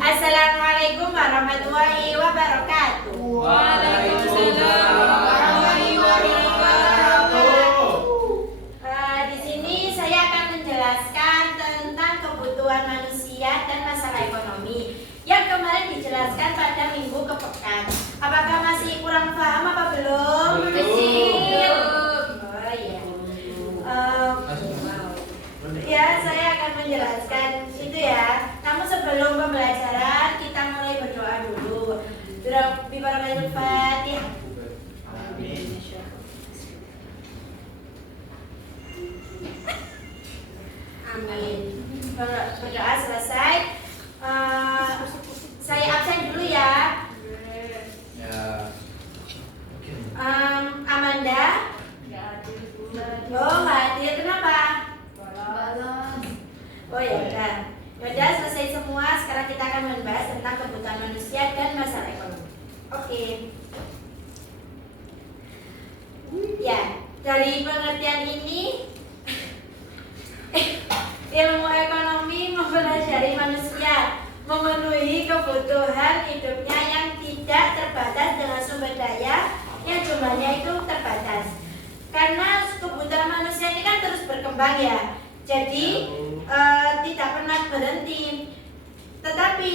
Assalamualaikum warahmatullahi wabarakatuh. Waalaikumsalam warahmatullahi wabarakatuh. Di sini saya akan menjelaskan tentang kebutuhan manusia dan masalah ekonomi yang kemarin dijelaskan pada minggu kepekan. Apakah masih kurang paham apa belum? Belum. Oh iya. Ya, saya akan menjelaskan itu ya. Namun sebelum pembelajaran kita mulai berdoa dulu. Bismillahirrahmanirrahim. Fatihah. Amin. Amin. Berdoa selesai. Saya absen dulu ya. Ya. Amanda. Oh, nggak hadir. Kenapa? Oh ya udah. Yaudah, selesai semua. Sekarang kita akan membahas tentang kebutuhan manusia dan masalah ekonomi. Oke. Ya, dari pengertian ini ilmu ekonomi mempelajari manusia memenuhi kebutuhan hidupnya yang tidak terbatas dengan sumber daya yang jumlahnya itu terbatas. Karena kebutuhan manusia ini kan terus berkembang ya. Jadi tidak pernah berhenti. Tetapi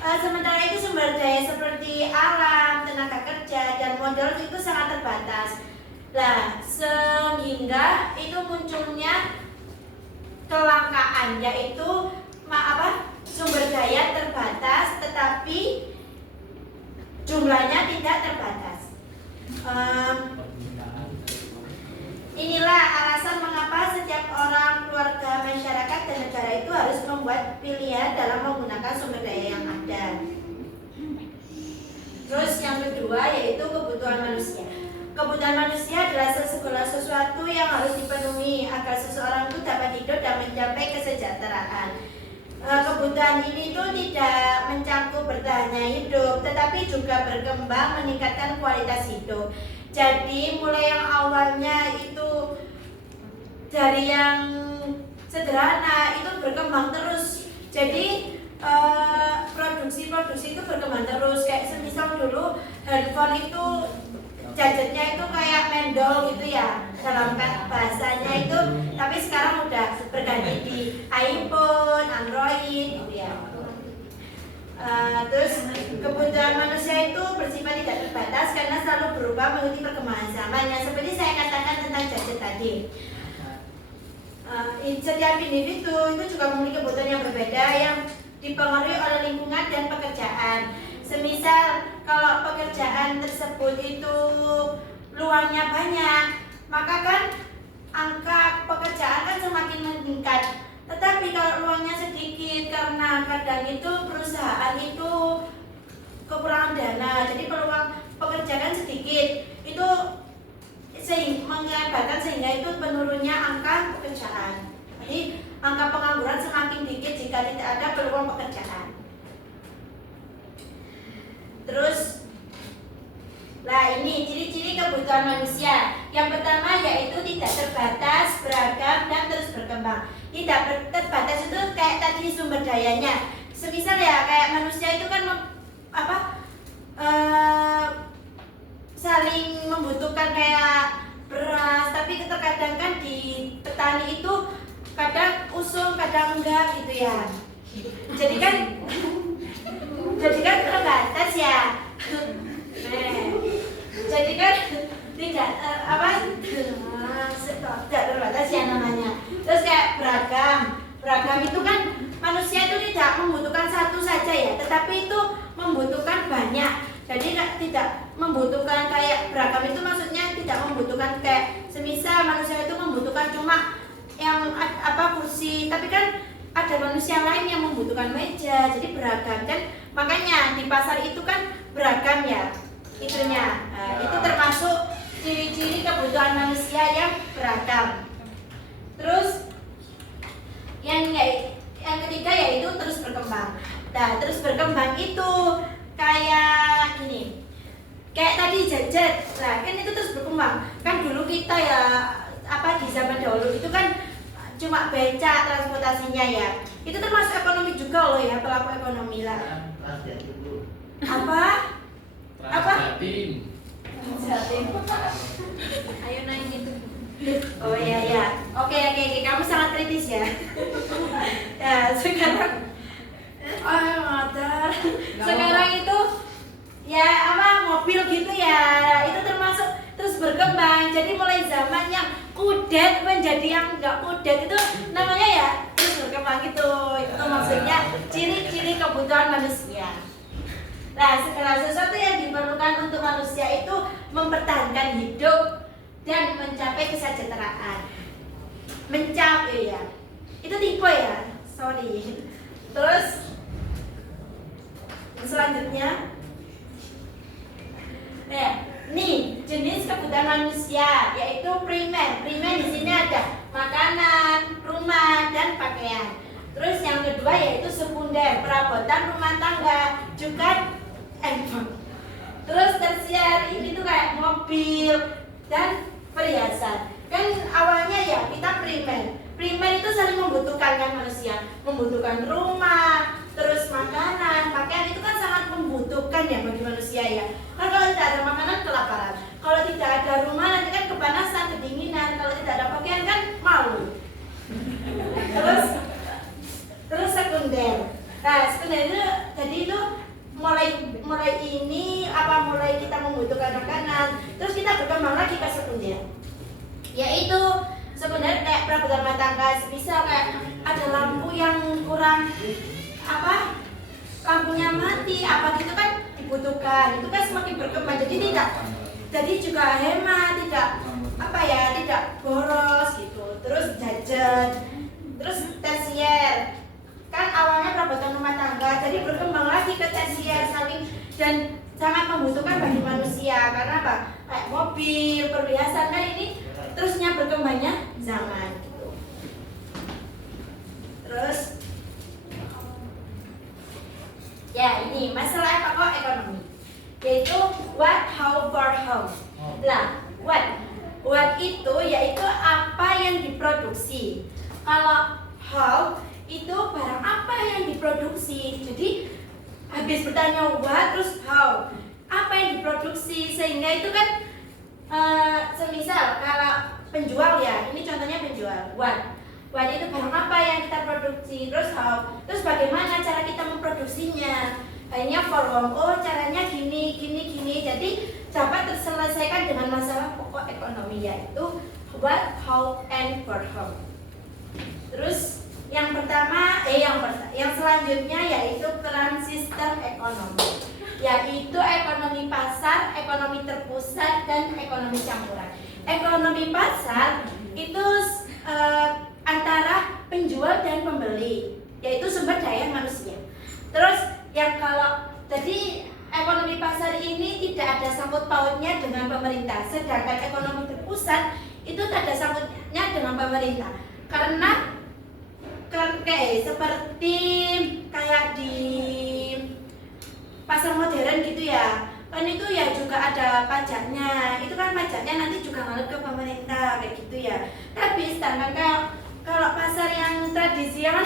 sementara itu sumber daya seperti alam, tenaga kerja, dan modal itu sangat terbatas. Nah, sehingga itu munculnya kelangkaan, yaitu sumber daya terbatas, tetapi jumlahnya tidak terbatas. Inilah alasan mengapa setiap orang, keluarga, masyarakat, dan negara itu harus membuat pilihan dalam menggunakan sumber daya yang ada. Terus yang kedua yaitu kebutuhan manusia. Kebutuhan manusia adalah segala sesuatu yang harus dipenuhi agar seseorang itu dapat hidup dan mencapai kesejahteraan. Kebutuhan ini itu tidak mencakup bertahannya hidup, tetapi juga berkembang meningkatkan kualitas hidup. Jadi mulai yang awalnya itu dari yang sederhana itu berkembang terus. Jadi produksi itu berkembang terus. Kayak semisal dulu handphone itu gadgetnya itu kayak mendol gitu ya dalam bahasanya itu, tapi sekarang udah berganti di iPhone, Android gitu ya. Terus kebutuhan manusia itu bersifat tidak terbatas karena selalu berubah mengikuti perkembangan zaman. Yang seperti saya katakan tentang gadget tadi. Setiap individu itu juga memiliki kebutuhan yang berbeda yang dipengaruhi oleh lingkungan dan pekerjaan. Semisal kalau pekerjaan tersebut itu luangnya banyak, maka kan angka pekerjaan kan semakin meningkat. Tetapi kalau luangnya sedikit, karena kadang itu perusahaan itu kekurangan dana, jadi peluang pekerjaan sedikit, itu mengakibatkan sehingga itu menurunnya angka pekerjaan. Jadi angka pengangguran semakin dikit jika tidak ada peluang pekerjaan. Terus, ini ciri-ciri kebutuhan manusia. Yang pertama yaitu tidak terbatas, beragam, dan terus berkembang. Tidak terbatas itu kayak tadi sumber dayanya. Semisal ya kayak manusia itu kan saling membutuhkan kayak beras, tapi terkadang kan di petani itu kadang usung, kadang enggak gitu ya. Jadi kan terbatas ya. Jadi kan tidak terbatas ya namanya. Terus kayak beragam itu kan manusia itu tidak membutuhkan satu saja ya, tetapi itu membutuhkan banyak. Jadi tidak membutuhkan kayak beragam itu maksudnya tidak membutuhkan kayak semisal manusia itu membutuhkan cuma yang kursi, tapi kan ada manusia lain yang membutuhkan meja, jadi beragam. Dan makanya di pasar itu kan beragam ya itunya. Itu termasuk ciri-ciri kebutuhan manusia yang beragam. Terus yang ketiga yaitu terus berkembang. Nah, terus berkembang itu kayak gini. Kayak tadi gadget. Nah, kan itu terus berkembang. Kan dulu kita ya di zaman dahulu itu kan cuma beca transportasinya ya. Itu termasuk ekonomi juga loh ya, pelaku ekonomi lah. Apa? Apa? Jatim. Ayo naik itu. Oh iya ya. Oke, kamu sangat kritis ya. Ya, sekarang motor. Sekarang itu ya apa mobil gitu ya. Itu termasuk terus berkembang. Jadi mulai zaman yang kudet menjadi yang enggak kudet itu namanya ya terus berkembang gitu. Itu maksudnya ciri-ciri kebutuhan manusia. Nah, segala sesuatu yang diperlukan untuk manusia itu mempertahankan hidup dan mencapai kesejahteraan. Mencapai ya. Itu tipe ya. Sorry. Terus selanjutnya nih jenis kebutuhan manusia yaitu primer. Primer di sini ada makanan, rumah, dan pakaian. Terus yang kedua yaitu sekunder, perabotan rumah tangga, juga handphone. Terus tersier ini tuh kayak mobil dan perhiasan. Kan awalnya ya kita primer. Primer itu saling membutuhkan kan manusia, membutuhkan rumah, terus makanan, pakaian itu kan sangat membutuhkan ya bagi manusia ya. Kan kalau tidak ada makanan kelaparan, kalau tidak ada rumah nanti kan kepanasan, kedinginan, kalau tidak ada pakaian kan malu. Terus sekunder. Nah sekunder itu jadi itu mulai kita membutuhkan makanan, terus kita berkembang lagi ke sekunder. Yaitu sekunder kayak perabotan rumah tangga, misal kayak ada lampu yang kurang lampunya mati gitu kan dibutuhkan. Itu kan semakin berkembang jadi juga hemat, tidak boros gitu. Terus jajan, terus tersier. Kan awalnya perabotan rumah tangga, jadi berkembang lagi ke tersier dan sangat membutuhkan bagi manusia karena apa? Kayak mobil, perhiasan kan ini terusnya berkembangnya zaman gitu. Terus ya ini masalah pokok ekonomi yaitu what, how, for, how. Nah, what itu yaitu apa yang diproduksi. Kalau how itu barang apa yang diproduksi. Jadi habis bertanya what terus how, apa yang diproduksi, sehingga itu kan semisal kalau penjual ya, ini contohnya penjual. What itu barang apa yang kita produksi, terus how, terus bagaimana cara kita memproduksinya. Akhirnya for, caranya gini. Jadi dapat terselesaikan dengan masalah pokok ekonomi yaitu what, how, and for how. Terus yang selanjutnya yaitu peran sistem ekonomi, yaitu ekonomi pasar, ekonomi terpusat, dan ekonomi campuran. Ekonomi pasar itu antara penjual dan pembeli, yaitu sumber daya manusia. Terus jadi ekonomi pasar ini tidak ada sangkut pautnya dengan pemerintah, sedangkan ekonomi terpusat itu tak ada sangkutnya dengan pemerintah karena seperti kayak di pasar modern gitu ya, kan itu ya juga ada pajaknya. Itu kan pajaknya nanti juga ngalir ke pemerintah kayak gitu ya. Tapi sedangkan kalau pasar yang tradisional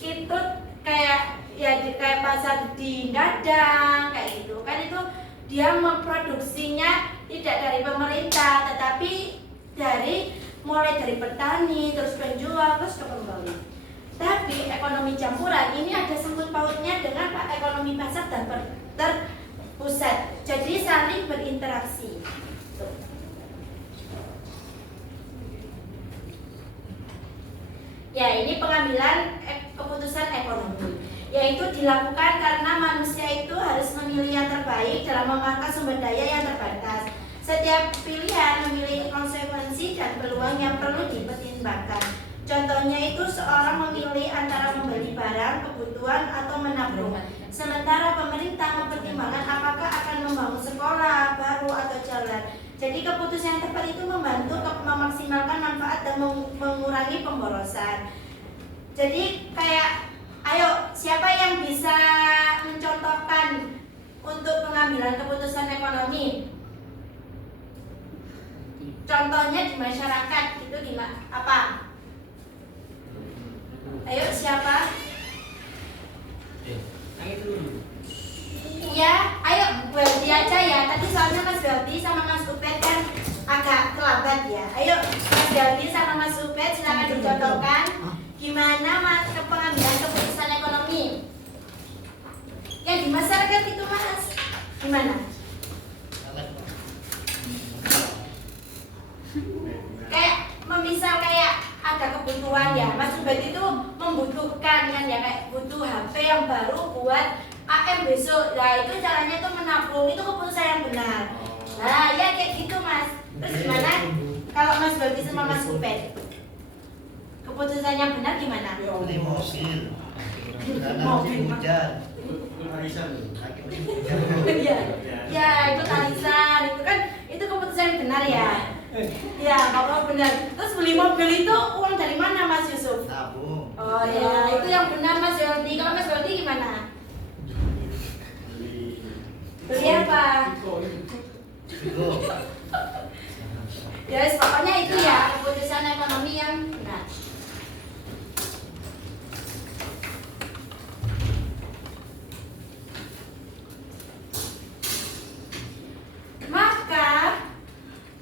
itu kayak pasar di Gadang kayak gitu kan, itu dia memproduksinya tidak dari pemerintah tetapi mulai dari petani, terus penjual, terus ke pembeli. Tapi ekonomi campuran ini ada sangkut pautnya dengan ekonomi pasar dan terpusat. Jadi saling berinteraksi. Tuh. Ya, ini pengambilan keputusan ekonomi, yaitu dilakukan karena manusia itu harus memilih yang terbaik dalam memangkas sumber daya yang terbatas. Setiap pilihan memiliki konsekuensi dan peluang yang perlu dipertimbangkan. Contohnya itu seorang memilih antara membeli barang kebutuhan atau menabung. Sementara pemerintah mempertimbangkan apakah akan membangun sekolah baru atau jalan. Jadi keputusan yang tepat itu membantu memaksimalkan manfaat dan mengurangi pemborosan. Jadi kayak, ayo siapa yang bisa mencontohkan untuk pengambilan keputusan ekonomi? Contohnya di masyarakat itu gimana? Apa? Ayo siapa? Yang itu dulu. Ya, ayo Weldi aja ya. Tadi soalnya Mas Weldi sama Mas Ubed kan agak terlambat ya. Ayo Mas Weldi sama Mas Ubed silakan dicontohkan gimana Mas pengambilan keputusan ekonomi yang di masyarakat itu Mas. Gimana? Kayak memisal kayak ada kebutuhan ya. Mas Ubed itu membutuhkan kan ya, kayak butuh HP yang baru buat AM besok. Nah itu caranya tuh menabung, itu keputusan yang benar. Nah ya kayak gitu Mas. Terus gimana kalau Mas Weldi sama Mas Ubed? Keputusan yang benar gimana? Beli mobil. Nanti hujan. Ya, ya itu arisan, itu kan itu keputusan yang benar ya. Ya, kalau benar. Terus beli mobil itu uang dari mana Mas Yusuf? Nabung. Oh ya, itu yang benar Mas Weldi. Kalau Mas Weldi gimana? Beli apa? Itu. Ya, pokoknya itu ya keputusan ekonomi yang benar. Maka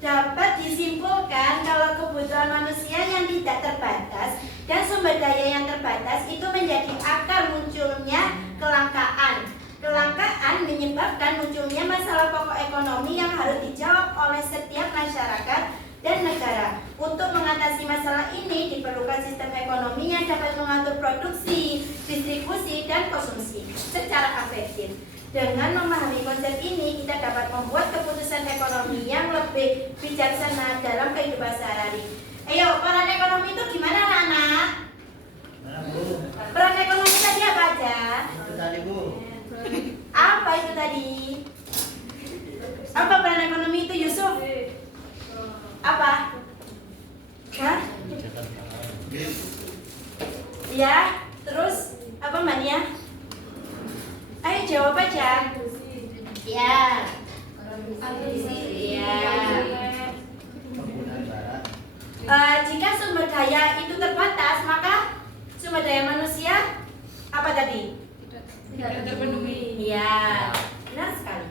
dapat disimpulkan kalau kebutuhan manusia yang tidak terbatas dan sumber daya yang terbatas itu menjadi akar munculnya kelangkaan. Kelangkaan menyebabkan munculnya masalah pokok ekonomi yang harus dijawab oleh setiap masyarakat dan negara. Untuk mengatasi masalah ini diperlukan sistem ekonomi yang dapat mengatur produksi, distribusi, dan konsumsi secara efektif. Dengan memahami konsep ini, kita dapat membuat keputusan ekonomi yang lebih bijaksana dalam kehidupan sehari-hari. Ayo, peran ekonomi itu gimana anak-anak? Nabung. Peran ekonomi tadi apa aja? Itu tadi Bu. Apa itu tadi? Apa peran ekonomi itu Yusuf? Apa? Hah? Ya, terus apa Mbak Nia? Ayo jawab aja. Ya. Ya. Penggunaan barang. Jika sumber daya itu terbatas, maka sumber daya manusia apa tadi? Tidak terpenuhi. Iya, benar sekali.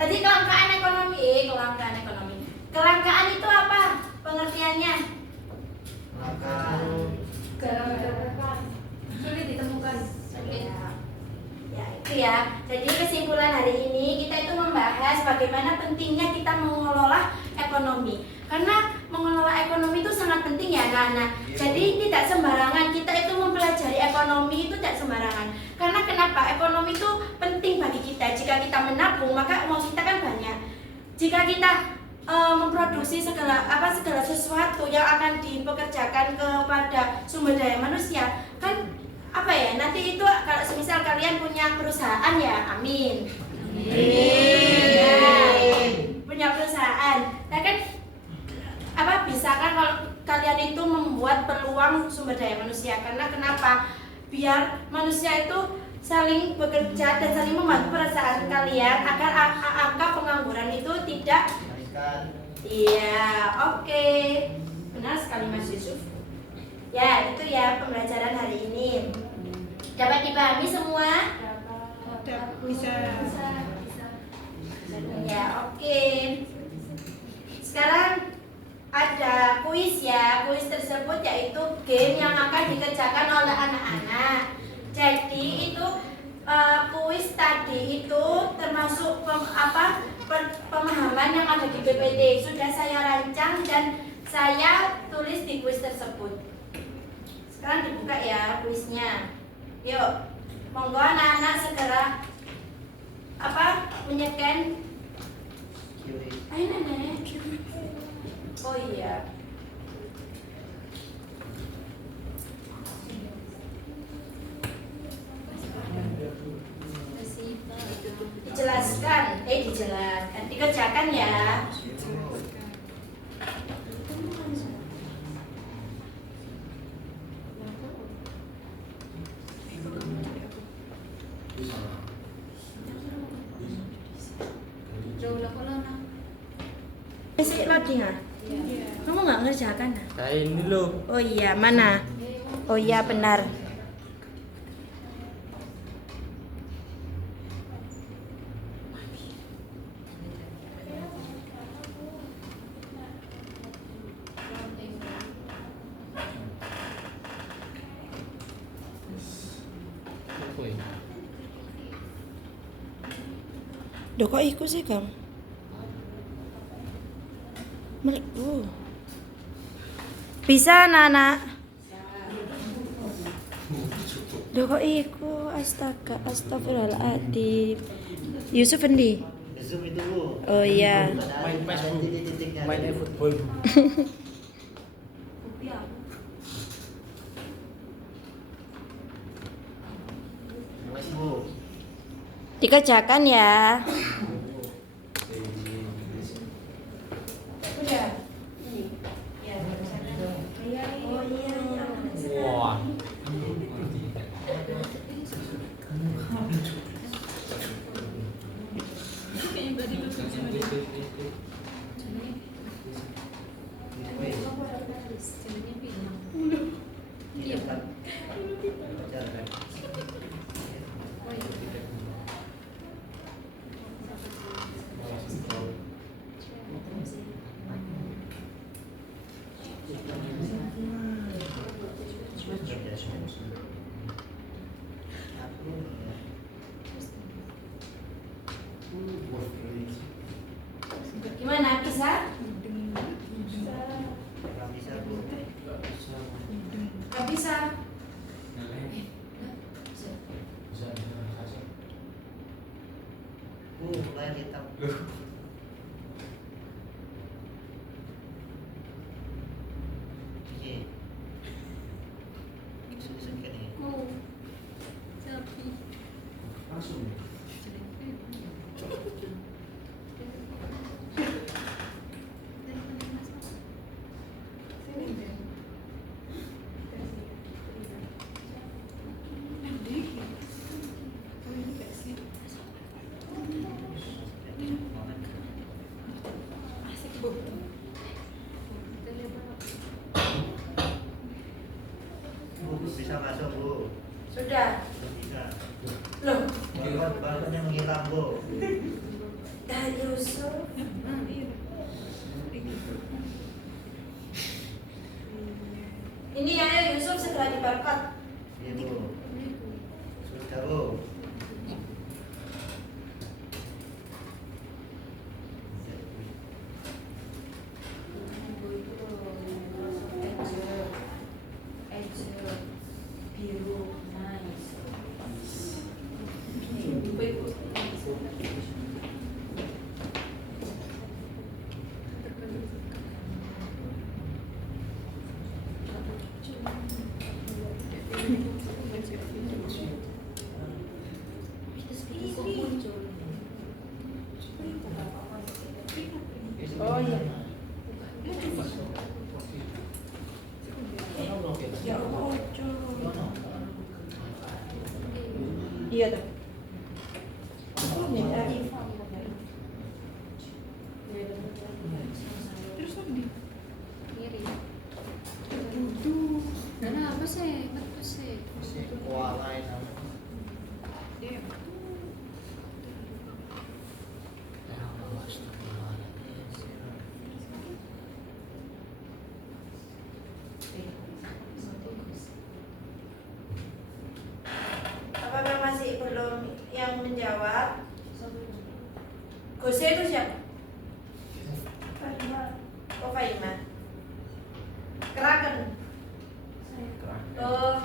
Tadi kelangkaan ekonomi, kelangkaan ekonomi. Kelangkaan itu apa pengertiannya? Makan. Sulit ditemukan. Ya, itu ya. Jadi kesimpulan hari ini kita itu membahas bagaimana pentingnya kita mengelola ekonomi. Karena mengelola ekonomi itu sangat penting ya anak-anak. Jadi tidak sembarangan kita itu mempelajari ekonomi itu tidak sembarangan. Karena kenapa? Ekonomi itu penting bagi kita. Jika kita menabung maka uang kita kan banyak. Jika kita memproduksi segala sesuatu yang akan dipekerjakan kepada sumber daya manusia, kan apa ya? Nanti itu kalau semisal kalian punya perusahaan ya, amin. Amin. Punya perusahaan. Nah kan apa bisa kan kalau kalian itu membuat peluang sumber daya manusia, karena kenapa? Biar manusia itu saling bekerja dan saling membantu perusahaan kalian agar angka pengangguran itu tidak. Iya, oke. Benar sekali Mas Yusuf. Ya, itu ya pembelajaran hari ini. Dapat dipahami semua? Bisa. Ya, oke. Sekarang ada kuis ya. Kuis tersebut yaitu game yang akan dikerjakan oleh anak-anak. Jadi itu kuis tadi itu termasuk pemahaman yang ada di PPT. Sudah saya rancang dan saya tulis di kuis tersebut. Sekarang dibuka ya kuisnya. Yuk, monggo anak-anak segera menyekan. Ayo nenek. Oh iya. Dijelaskan, dikerjakan ya. Masih loading ah? Kamu nggak ngerjakan ah? Nah ini loh. Oh iya, mana? Oh iya benar. Duh kok iku sih Kang? Bisa anak-anak? Duh kok iku? Astaga, astagfirullahaladzim. Yusuf endi? Zoom itu Bu. Oh iya. Main PES Bu. Titik-titiknya. Main football. Mas Bu. Dikerjakan ya. Udah. Wah. Iya Pak. Jalan. Gimana? Bisa? Nggak bisa Bu. Gak bisa. Bu, layar hitam. Ini. Susun kan ini. Langsung. Bu, bisa masuk Bu. Sudah. Bisa. Loh, Balkonnya menghilang Bu. dah Yusuf. Ini ya Yusuf segera dibarcode. Iya Bu. Sudah Bu. Oh iya. Ya Allah, iya tuh. Ini tadi. Terus Andi. Apa sih? Apa sih? Koala ini. Dia Apakah masih belum yang menjawab? Gose itu siapa? Oh Faima. Kraken. Oh.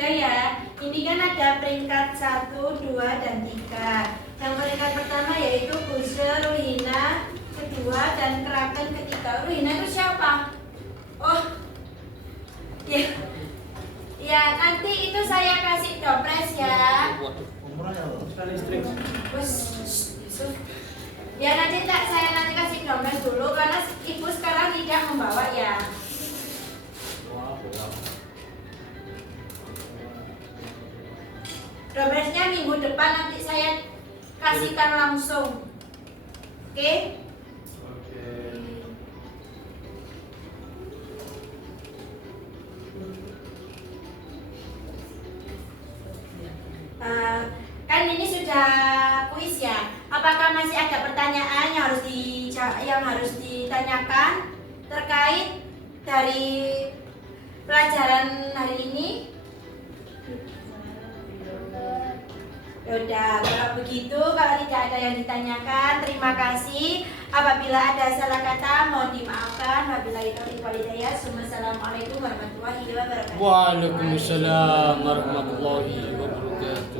Udah ya, ini kan ada peringkat 1, 2, dan 3. Yang peringkat pertama yaitu Guse, Ruhina, kedua, dan Kraken ketiga. Ruhina itu siapa? Oh, ya, ya nanti itu saya kasih dopres ya. Umurnya Bu. Listrik. Wes, Yusuf. Ya nanti saya nanti kasih dompet dulu karena ibu sekarang tidak membawa ya. Dompetnya minggu depan nanti saya kasihkan langsung. Oke? Kan ini sudah kuis ya. Apakah masih ada pertanyaan yang harus ditanyakan terkait dari pelajaran hari ini? Yaudah, kalau begitu, kalau tidak ada yang ditanyakan, terima kasih. Apabila ada salah kata, mohon dimaafkan. Wabillahi taufiq wal hidayah. Wassalamualaikum warahmatullahi wabarakatuh. Waalaikumsalam warahmatullahi wabarakatuh.